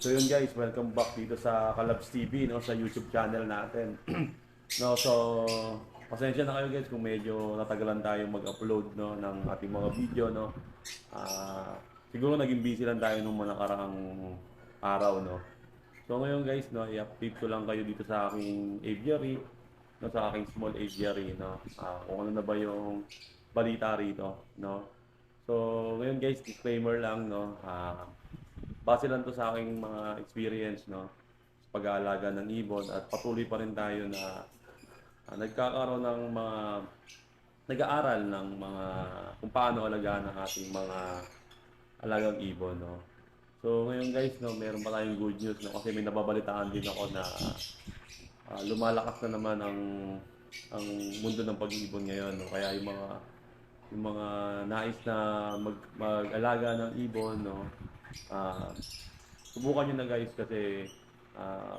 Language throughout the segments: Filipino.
So yun guys, welcome back dito sa Kalabs TV, no, sa YouTube channel natin. No, so pasensya na kayo guys kung medyo natagalan tayong mag-upload, no, ng ating mga video, no. Siguro naging busy lang tayo nung mga nakaraang araw, no. So ngayon guys, no, i-update ko lang kayo dito sa aking aviary, no, sa aking small aviary, no. Kung ano na ba yung balita rito, no. So ngayon guys, disclaimer lang, no. Base lang to sa aking mga experience, no, sa pag-aalaga ng ibon, at patuloy pa rin tayo na nagkakaroon ng mga nag-aaral ng mga kung paano alagaan ang ating mga alagang ibon, no. So ngayon guys, no, meron pa tayong good news, no, kasi may nababalitaan din ako na lumalakas na naman ang mundo ng pag-ibon ngayon, no. Kaya yung mga nais na mag-alaga ng ibon, no, subukan nyo na guys, kasi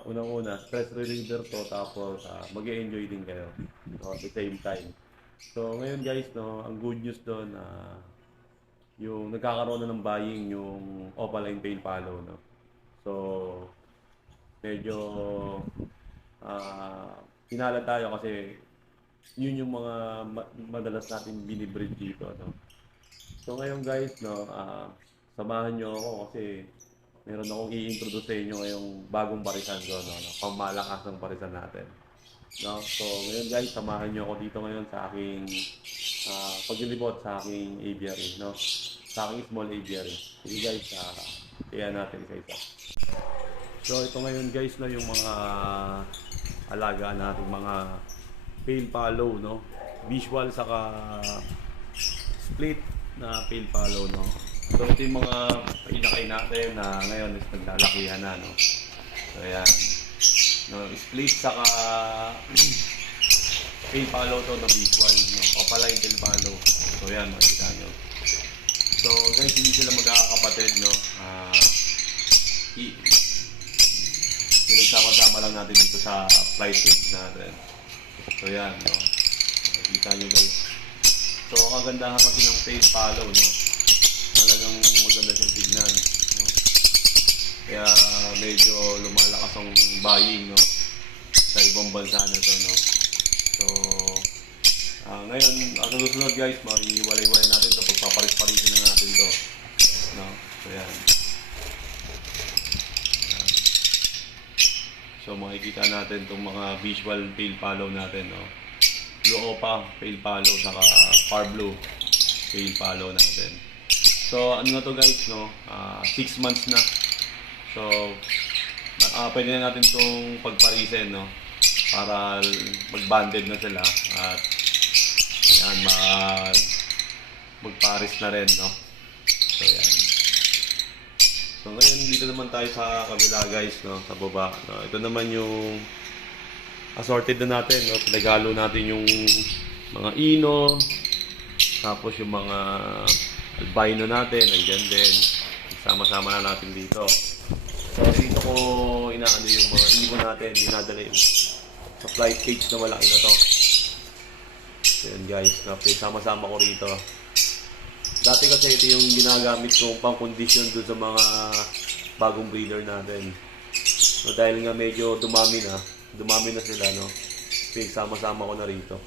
unang-una stress reliever to, tapos mag-e-enjoy din kayo, no, at the same time. So ngayon guys, no, ang good news doon, yung nagkakaroon na ng buying yung opaline tail fallow, no. So medyo pinala tayo kasi yun yung mga madalas natin binibreed dito, no. So ngayon guys, no, samahan nyo ako kasi meron akong i-introduce sa inyo ngayong bagong parisan ko, no, no, pamalakas ng parisan natin, no. So ngayon guys, samahan nyo ako dito ngayon sa aking paglilibot sa aking aviary, no, sa aking small aviary. Sige guys, kaya natin isa-isa. So ito ngayon guys, no, yung mga alagaan natin mga pale fallow, no, visual saka split na pale fallow, no. So ito yung mga pinakay natin na ngayon is naglalakihan na, no. So ayan, no, split saka pale fallow to na visual, no, opaline tail fallow. So ayan, makikita nyo. So guys, hindi sila magkakapatid, no. Pinagsama-sama lang natin dito sa flight cage natin. So yan, no, makikita nyo guys. So ang kagandahan kasi ng pale fallow, no, talagang maganda siyang tignan, no? Kaya medyo lumalakas ang buying, no, sa ibang bansa na to, no. So ngayon, ang susunod guys, iiwalay-walay natin to, pagpaparis-parisin na natin to, no. So yan. So makikita natin itong mga visual pale fallow natin, no. Blue opa pale fallow saka far blue pale fallow natin. So ano na to guys, no, 6 months na. So pwede na natin itong pagparisin, no, para mag-banded na sila at yan, magparis na rin, no. So yan. So ngayon dito naman tayo sa kabila guys, no, sa baba, no. Ito naman yung assorted na natin, no. Pinagalo natin yung mga ino, tapos yung mga albino natin, nandiyan din. Sama-sama na natin dito. So dito ko inaano yung mga ibon natin, dinadala yung sa flight cage na malaki na to. So yan guys, no, sama-sama ko rito. Dati kasi ito yung ginagamit kong pang-condition doon sa mga bagong breeder natin. So dahil nga medyo dumami na sila, no, sama-sama ko na rito.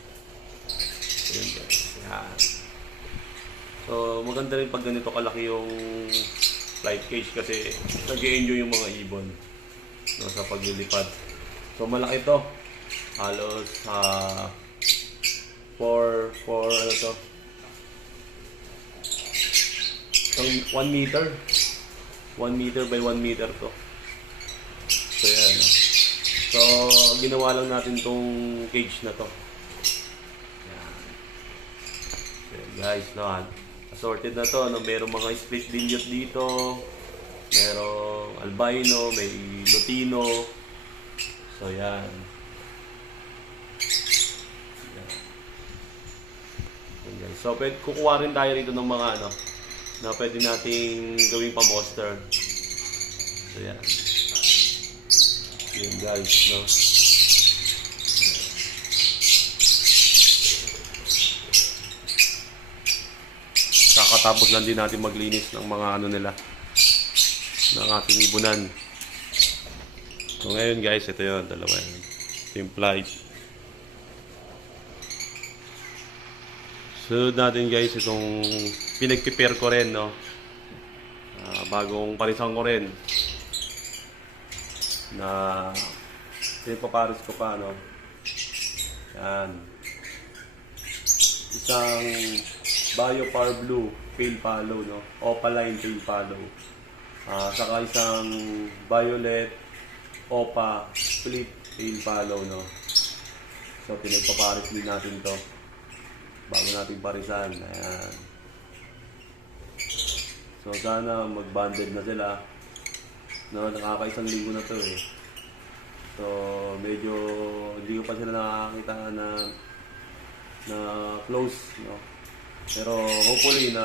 So yun guys, yan. So maganda rin pag ganito kalaki yung flight cage kasi nag-e-enjoy yung mga ibon, no, sa paglilipad. So malaki to. Halos 1 meter. 1 meter by 1 meter to. So yan, no. So ginawa lang natin tong cage na to. Yan. So yan guys, no, assorted na to, no. Merong mga split dilute dito, merong albino, may lutino. So yan. Yan guys. So pwede kukuha rin tayo rito ng mga ano na pwede nating gawing pa-monster. So yan. Yan guys, no. Kakatapos lang din natin maglinis ng mga ano nila, ng ating ibunan. So ngayon guys, ito yun, dalawa yun. Ito yung flight. Sunod natin guys, itong pinag-prepare ko rin, no? Bagong parisan ko rin. Na pinapaparis ko pa, no? Yan. Isang Bio Power Blue Pale Palo, no? Opaline Pale Palo. Saka isang Violet Opa Split Pale Palo, no? So pinagpaparis din natin to bago natin parisan. Ayan. So sana mag-banded na sila. No, nakakaisang linggo na to eh. So medyo hindi ko pa sila nakakita na close, no. Pero hopefully na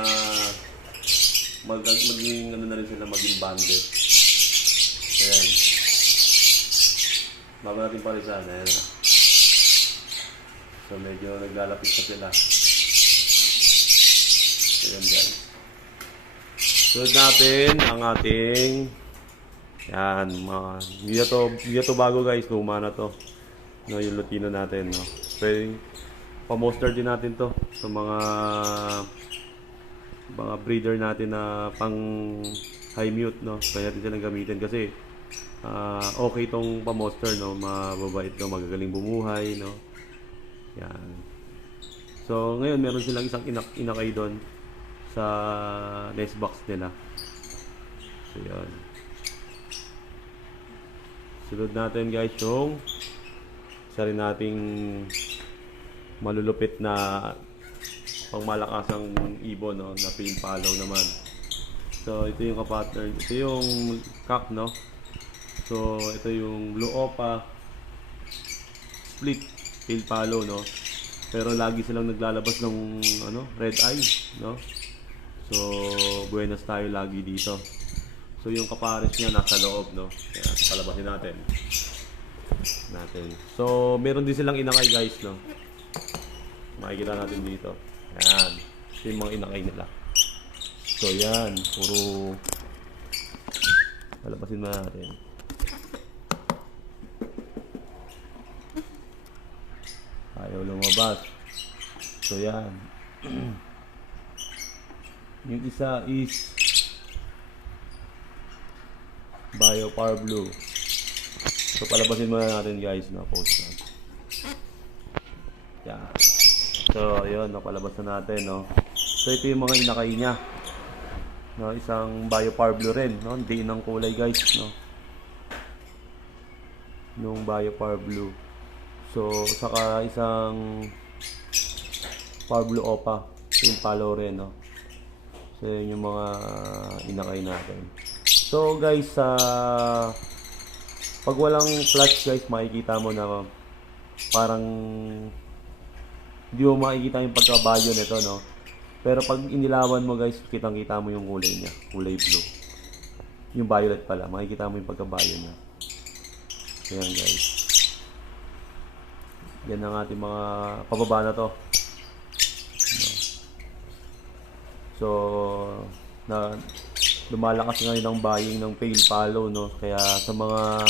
maging ano na rin sila, maging banded. Ayan. Bago natin parisan, ayan. So medyo naglalapit pa sila. Ayan guys. Sunod natin ang ating yan, hindi to bago guys, luma na to. No, yung Lutino natin, no. Pwede pa-monster din natin to sa mga breeder natin na pang high mute, no. Kaya natin silang gamitin kasi okay tong pa-monster, no. Mababait to, magagaling bumuhay, no. Yan. So ngayon meron silang isang inakay doon sa nest box nila. So yan. Sunod natin guys yung isa rin nating malulupit na pangmalakasang ibon, no, na pale palo naman. So ito yung ka-pattern, ito yung cock, no. So ito yung Blue Opa Split Pale Palo, no. Pero lagi silang naglalabas ng red eye, no. So buenas tayo lagi dito. So yung kapares niya nasa loob, no. Kaya palabasin natin. So meron din silang inakay guys, no. Makikita natin dito. Ayan. Ito yung mga inakay nila. So yan, puro palabasin natin. Ayaw lumabas. So yan. Yung isa is Bio Power Blue. So palabasin muna natin guys, na post natin. Yan. So ayun, napalabas na natin, no. So ito yung mga inakay niya, no. Isang Bio Power Blue rin, no. Hindi ng kulay guys, no. Nung Bio Power Blue. So saka isang Power Blue Opa, yung palo rin, no. So yun yung mga inakay natin. So guys, pag walang flash guys, makikita mo na parang hindi mo makikita yung pagkabayo nito, no. Pero pag inilawan mo guys, kitang-kita mo yung kulay niya, kulay blue. Yung violet pala, makikita mo yung pagkabayo niya. Ayan guys. Yan ang ating mga pababa na to. So lumalakas ngayon ang buying ng pale palo, no. Kaya sa mga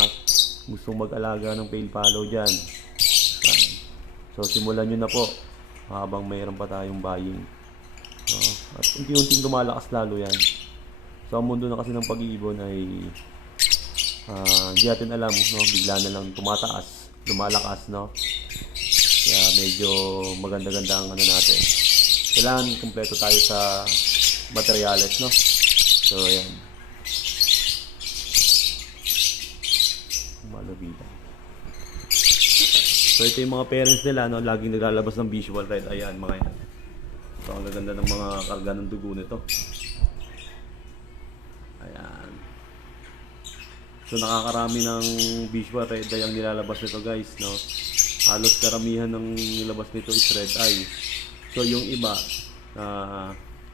gustong mag-alaga ng pale palo dyan, so simulan nyo na po habang mayroon pa tayong buying, no? At unti-unting lumalakas lalo yan. So ang mundo na kasi ng pag-iibon ay hindi natin alam, no. Bigla na lang tumataas, lumalakas, no. Kaya medyo maganda-ganda ang natin. Kailangan kumpleto tayo sa materyales, no. So ayan, malubida. So ito yung mga parents nila, no, laging naglalabas ng visual red. Ayan mga yan. So ang gaganda ng mga karga ng dugo nito. Ayan. So nakakarami ng visual red eye ang nilalabas nito guys, no. Halos karamihan ng nilabas nito is red eye. So yung iba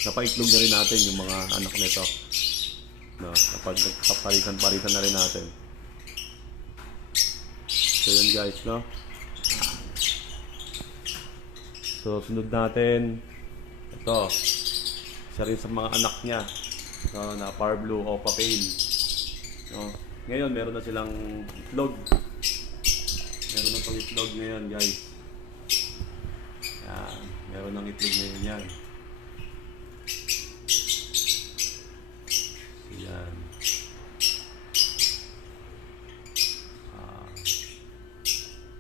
napaitlog na rin natin yung mga anak nito, no, kapag nagpaparisan na rin natin. So yun guys, no. So sunod natin ito, isa rin sa mga anak niya, no, na Power Blue Opa Pale, no. Ngayon, meron na silang itlog. Meron na pang itlog ngayon, guys. Yan. Meron ng itlog ngayon yan. Yan.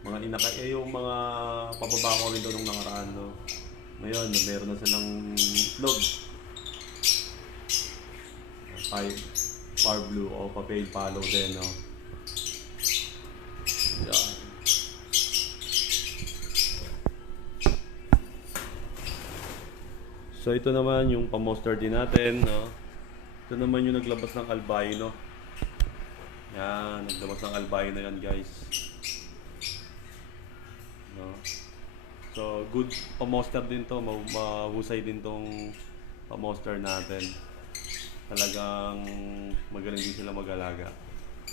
Mga inakay, yung mga pababa ko rin doon nung nakaraan, no? Ngayon, meron na silang itlog. Far blue o papel palo din, no? Yan. So ito naman yung pa-monster din natin, no? Ito naman yung naglabas ng albino. Yan, naglabas ng albino yan, guys. No? So good pa-monster din to, mahusay din tong pa-monster natin. Talagang magaling din sila mag-alaga.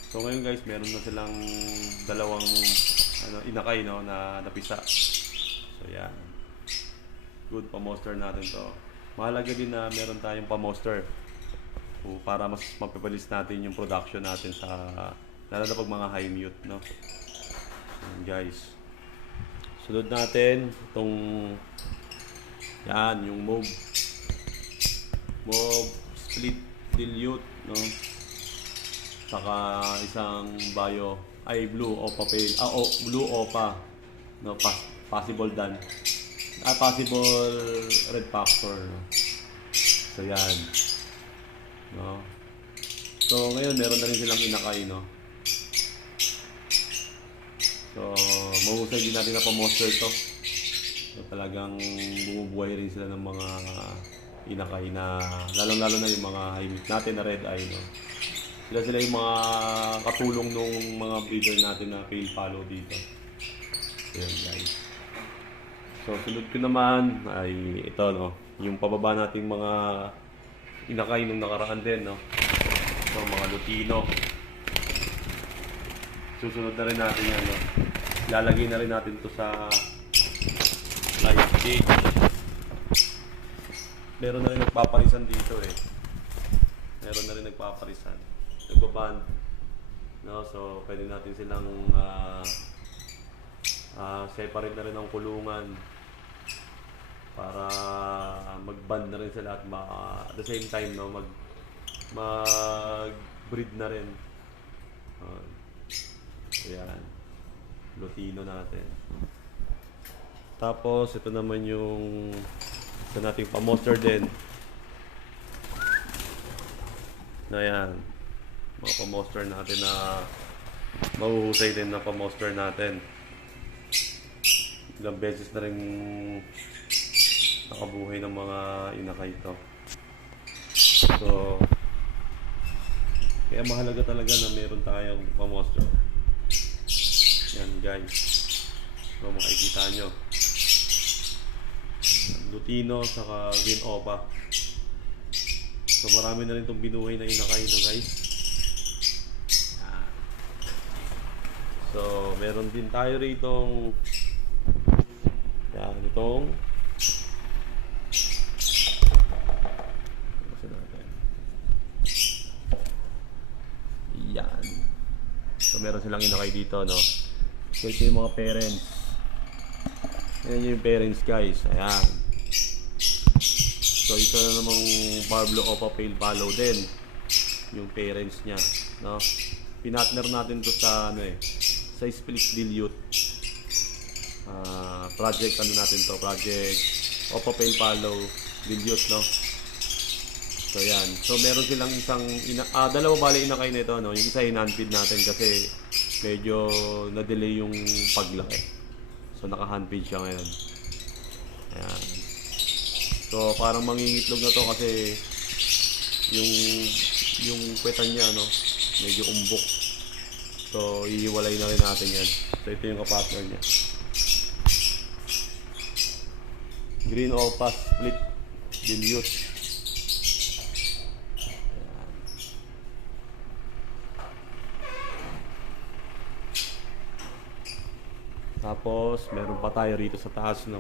So ngayon, guys, meron na silang dalawang inakay, no, na napisa. So yan. Good pa-monster natin to. Mahalaga din na meron tayong pa-monster para mas mapipalis natin yung production natin sa lalo na pag mga high mute, no. So, guys. Sunod natin itong yan, yung mauve split dilute, no. Saka isang blue opa pale, blue opa, no, possible dan. Possible red factor, no? So yan, no. So ngayon meron na rin silang inakay, no. So mahusay din natin na pa-monster to. So talagang bumubuhay rin sila ng mga inakay na lalong-lalo na yung mga high natin na red eye, no. Sila yung mga katulong nung mga breeder natin na pale palo dito. Ayan, guys. So, sunod ko naman ay ito, no, yung pababa nating mga inakay nung nakaraan din, no. So, mga lutino. Susunod na rin natin yan, no. Lalagay na rin natin to sa live cage. Meron na rin nagpaparisan dito, eh. Meron na rin nagpaparisan. Nagbaban. No, so, pwede natin silang separate na rin ang kulungan para mag-band na rin sila at at the same time, no, mag-breed na rin. Ayan, lutino natin. Tapos ito naman yung isa nating pa-monster din na yan, mga pa-monster natin na mahuhusay din na pa-monster natin. Ilang beses na rin nakabuhay ng mga inakay ito. So kaya mahalaga talaga na meron tayong pa-monster. Yan, guys. So makikita nyo lutino saka green opa. So marami na rin itong binuhay na inakay, no, guys. Yan. So meron din tayo ritong yan, itong yan. So meron silang inakay dito, no. So ito yung mga parents. Yan yung parents, guys. Ayan. So ito na namang Parblo Opa Pale Palo din. Yung parents niya, no. Pinatner natin to sa sa split dilute. Project natin to, project Opa Pale Palo dilute, no. So yan. So meron silang isang dalawa bali inakay nito, no. Yung isa hinandfeed natin kasi medyo na-delay yung paglaki. So naka-handfeed siya ngayon. Ayan. So parang mangingitlog na to kasi yung kwetan niya, no, medyo umbok. So ihiwalay na rin natin yan. So ito yung kapatner niya. Green Opa split dilute. Tapos, meron pa tayo rito sa taas, no.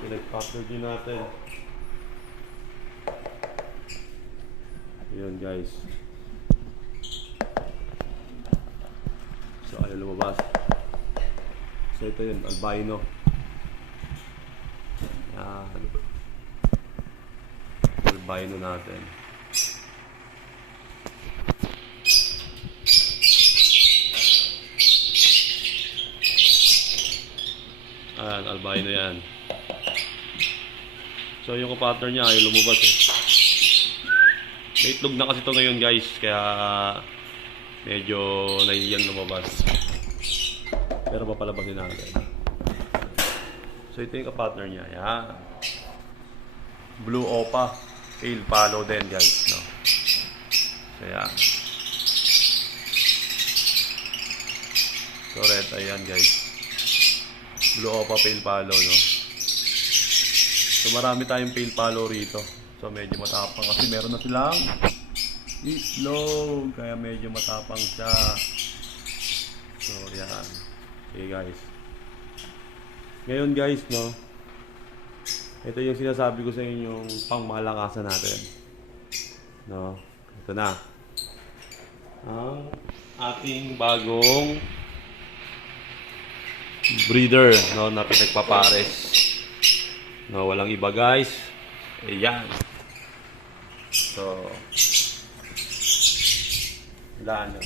Pinag-factor din natin. Ayun, guys. So ayaw lumabas. So ito yun, albino. Yan. Albino natin. Ayan, albino yan. So yung partner niya ayaw lumabas eh. May itlog na kasi ito ngayon guys, kaya medyo nahihiyang lumabas. Pero papalabasin natin. So ito yung kapartner niya. Yan. Blue Opa. Pale Palo din guys. No? So yan. So red. Ayan guys. Blue Opa Pale Palo. No? So marami tayong Pale Palo rito. So medyo matapang kasi meron na silang itlog. Kaya medyo matapang siya. So yan. Okay guys. Ngayon guys, no, ito yung sinasabi ko sa inyong pangmalakasan natin. No, ito na. Ang ating bagong breeder, no, na pinagpapares. No, walang iba guys. Ayan. So, wala na.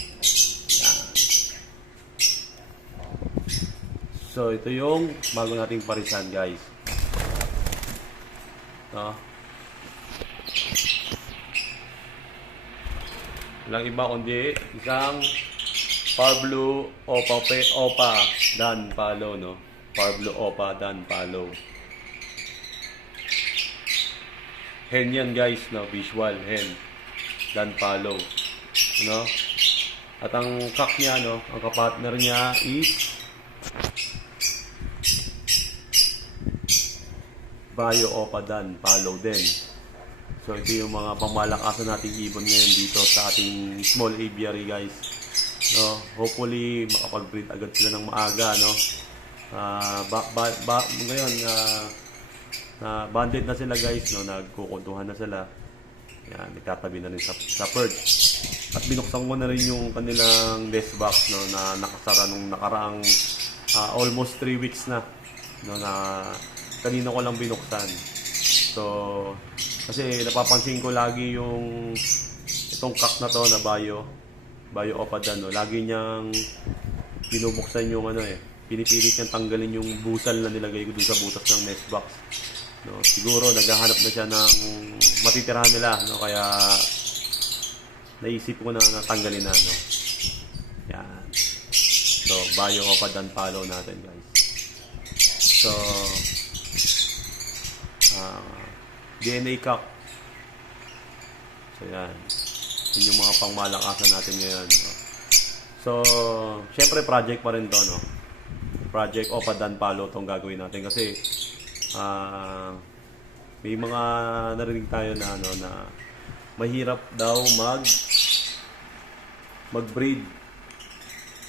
So, ito yung bago nating parisan, guys. No? Walang iba kundi isang Parblu Opa Dan Palo, no? Parblu Opa Dan Palo. Hen yan, guys, no? Visual hen. Dan Palo. No? At ang kak niya, no? Ang kapartner niya is Bayo Opa Dan Palo din. So ito yung mga pangmalakasan nating ibon ngayon dito sa ating small aviary guys. No, hopefully makapag-breed agad sila ng maaga, no. Ngayon banded na sila guys, no, nagkukuntuhan na sila. Yan, nagtatabi na rin sa perch. At binuksan ko na rin yung kanilang nest box, no, na nakasara nung nakaraang almost 3 weeks na, no, na kanina ko lang binuksan. So, kasi napapansin ko lagi yung itong kak na to na Bayo Opa Dan, no? Lagi niyang binubuksan yung pinipilit niyang tanggalin yung busal na nilagay ko dun sa butas ng nest box. No, siguro naghahanap na siya ng matitirahan nila, no? Kaya naisip ko na tanggalin na, no? Yan. So, Bayo Opa Dan Palo natin, guys. So, DNA cock. So yan. Yun yung mga pangmalakasan natin ngayon, no? So, syempre project pa rin to, no? Project Opa Dan Palo tong gagawin natin kasi may mga narinig tayo na na mahirap daw mag-breed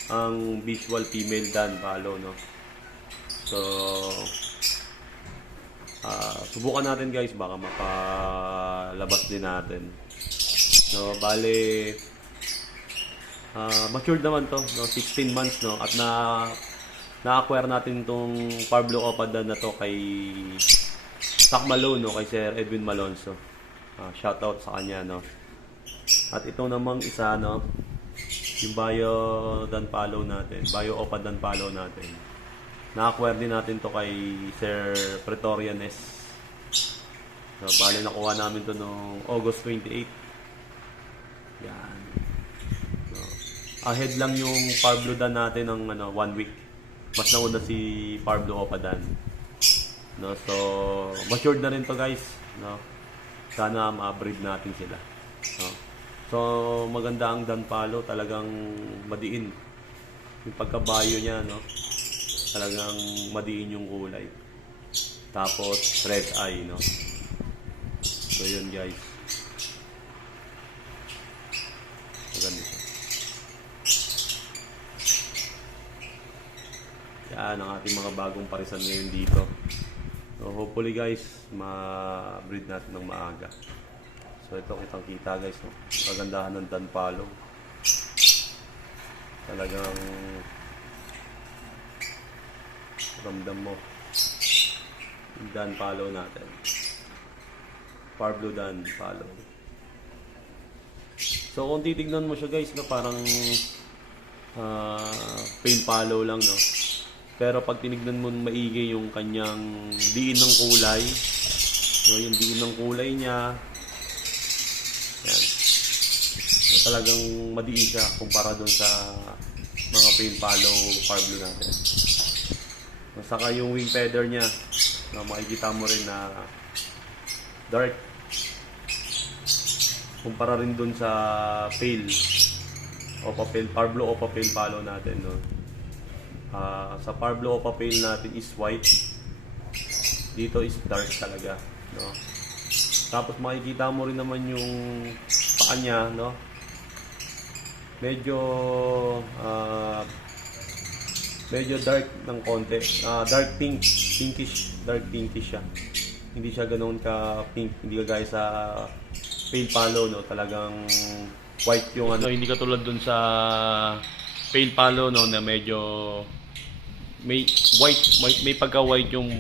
ang visual female Dan Palo, no? So, subukan natin guys, baka mapalabas din natin. So, bale matured naman to, no? 16 months, no? At na-acquire natin tong Parblu Opa Dan na to kay Sac Malone, no? Kay Sir Edwin Malonzo. Shoutout sa kanya, no? At ito namang isa, no? Yung Bayo Dan Palo natin, Bayo Opa Dan Palo natin. Na-acquire din natin to kay Sir Pretorian S. So, bale nakuha namin to noong August 28. Yan. So, ahead lang yung Parblu Dan natin ng 1 week. Mas nauna si Parblu Opa Dan. No, so matured na rin to guys, no. Sana ma-breed natin sila. No. So maganda ang Dan Palo, talagang madiin. Yung pagkabayo niya, no. Talagang madiin yung kulay. Tapos red eye, no. So yun guys. Maganda siya. Yan ang ating mga bagong parisan ngayon dito. So hopefully guys, ma-breed natin ng maaga. So ito kitang kita guys, no. Magandahan ng Dan Palo. Talagang Ramdam mo. Yung Dan Palo natin. Parblo Dan Palo. So kung titignan mo siya guys, no, parang plain palo lang, no. Pero pag tinignan mo maigi yung kanyang diin ng kulay, no, yung diin ng kulay niya, yan. So, talagang madiin siya kumpara doon sa mga plain palo parblo natin. Saka yung wing feather niya, no, makikita mo rin na dark. Kumpara rin dun sa pale o papel, parblo o papel palo natin, no. Sa parblo o papel natin is white. Dito is dark talaga, no. Tapos makikita mo rin naman yung paa niya, no. Medyo dark ng konti. Dark pink, dark pinkish siya. Hindi siya ganoon ka pink, hindi kagaya sa pale palo, no, talagang white yung ano. So, hindi katulad dun sa pale palo, no, na medyo may white, may pagka-white yung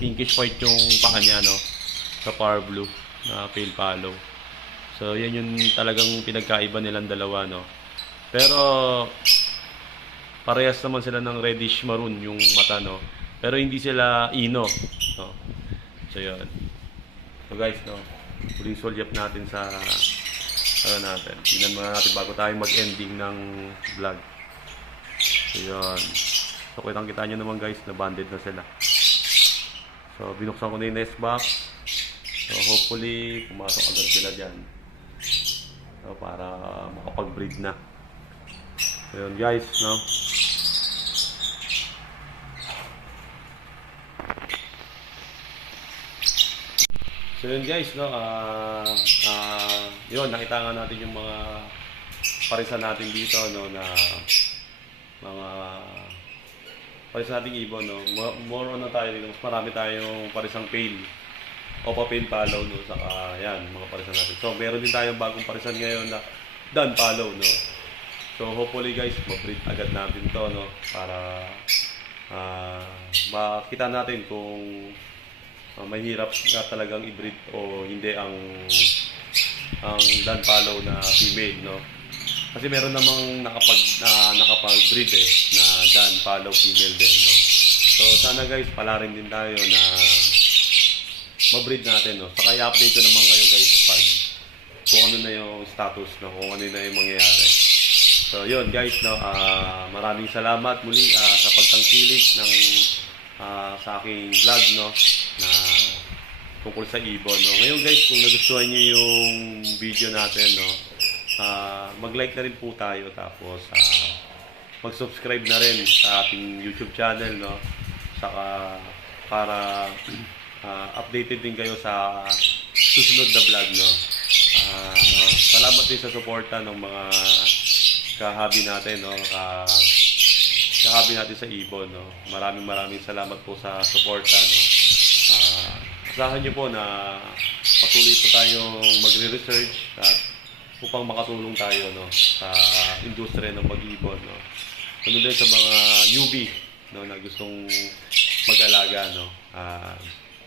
pinkish white yung paa niya, no, sa parblo na pale palo. So, yan yung talagang pinagkaiba nilang dalawa, no. Pero parehas naman sila ng reddish maroon yung mata, no. Pero hindi sila ino, no. So, yun. So, guys, no, huling sulyap natin sa ano natin. Tingnan muna natin bago tayo mag-ending ng vlog. So, yun. So, kitang-kita nyo naman guys, na banded na sila. So, binuksan ko na yung nest box. So, hopefully, pumasok agad sila dyan. So, para makapag-breed na. So, yun guys, no. So yun guys, no, yun, nakita nga natin yung mga parisan natin dito, no, na mga parisan nating ibon, no. More on na tayo dito, mas marami tayong parisang pale o pa-pale palo, no, saka yan, mga parisan natin. So meron din tayong bagong parisan ngayon na Dan Palo, no. So hopefully guys, ma-breed agad natin to, no, para makita natin kung mahirap na talagang i-breed o hindi ang Dan Palo na female, no. Kasi meron namang nakapag-breed na Dan Palo female din, no. So sana guys, palarin din tayo na ma-breed natin, no. Saka i-update ko naman kayo guys pag kung ano na yung status, no, kung ano na yung mangyayari. So yun guys, no, maraming salamat muli sa pagtangkilik ng sa aking vlog, no, na tungkol sa ibon, no. Ngayon guys, kung nagustuhan niyo yung video natin, no, mag-like na rin po tayo, tapos mag-subscribe na rin sa ating YouTube channel, no, saka para updated din kayo sa susunod na vlog, no. Salamat din sa suporta ng mga kahabi natin, no, kahabi natin sa ibon, no. Maraming salamat po sa suporta, no. Asahan niyo po na patuloy po tayong magre-research at upang makatulong tayo, no, sa industriya ng pag-ibon, no. Ganun din sa mga newbie, no, na gustong mag-alaga, no.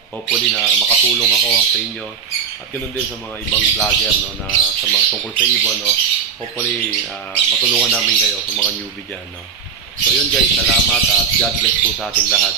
Hopefully na makatulong ako sa inyo at ganoon din sa mga ibang vlogger, no, na sa mga tungkol sa ibon, no. Hopefully matulungan namin kayo sa mga newbie diyan, no. So yun guys, salamat at God bless po sa ating lahat.